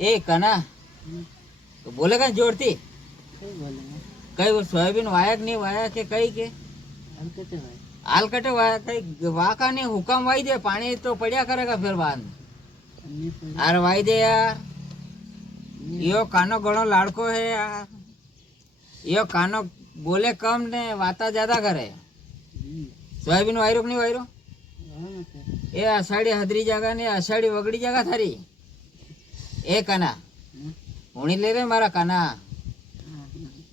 ए कना तो बोलेगा जोड़ती कई वो सोयाबीन वाया कि नहीं वाया के कई के हाल कटे वाया कई वाका नहीं हुक्म वाई दे पानी तो पड़ा करेगा फिर बाद में अरे वाई दे यार यो कानो घणो लाड़को है यार यो कानो बोले कम ने वाता ज्यादा करे सोयाबीन वायरो कि नहीं वायरो ए अषाढ़ी हदरी जगह ने अषाढ़ी वगड़ी जगह थारी ए कना होनी ले रे मारा कना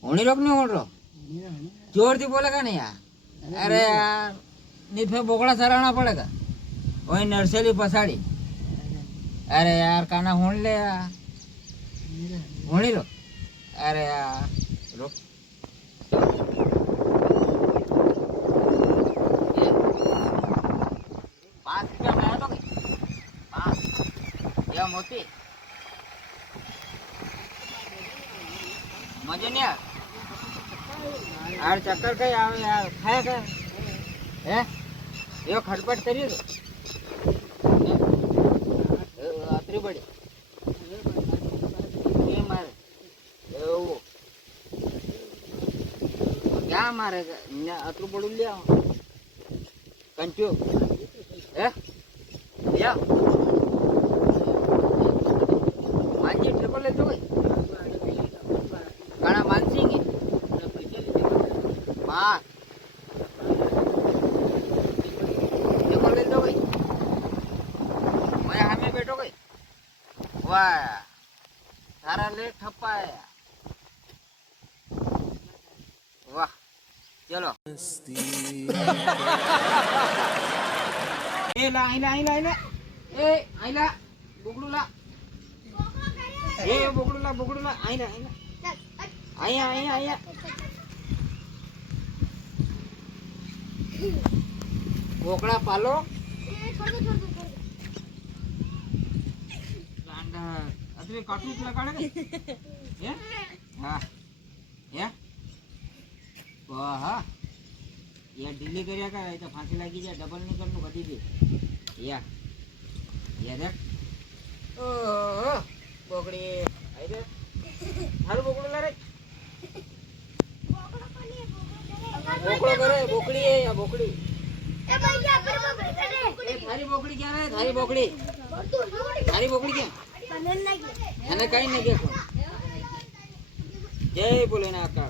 होनी रोक नहीं होड़ रो जोर थी बोलेगा नहीं यार अरे यार नहीं फिर बोकड़ा सराहना पड़ेगा वही नर्सरी पसाड़ी अरे यार काना होन ले यार होनी रो अरे यार रो 5 रुपया मैं तो 5 या मोती मजे नहीं यार चक्कर कहीं आवे यार खाए क्या है यो खटपट करिए तो अतरी बड़ी ये मारे वो क्या मारेगा अतरू बड़ू लिया कंचू है या मांझी ठेको ले तो काना मानसिंगे मार ठेको ले तो भाई मैं हमें बैठो गई वाह सारा ले ठप्पा है वाह चलो ए ला आइला आइला आइला ए आइला बुगडूला ए बुगडूला आइला आइला आया आया आया बोकड़ा पालो लांडा अतरे काटूस लगाड़ेगा ये हां ये वाह या ढीली કર્યા का तो फांसी लागी जाए डबल नहीं करनु कदी दे या देख ओ बोकड़ी आई रे हारू बोकड़ो ला रे बोकड़ो करे बोकड़ी है या बोकड़ी ए भैया फिर बोकड़ी करे ए थारी बोकड़ी क्या है थारी बोकड़ी क्या मैंने कहीं नहीं देखो जय भोलेनाथ का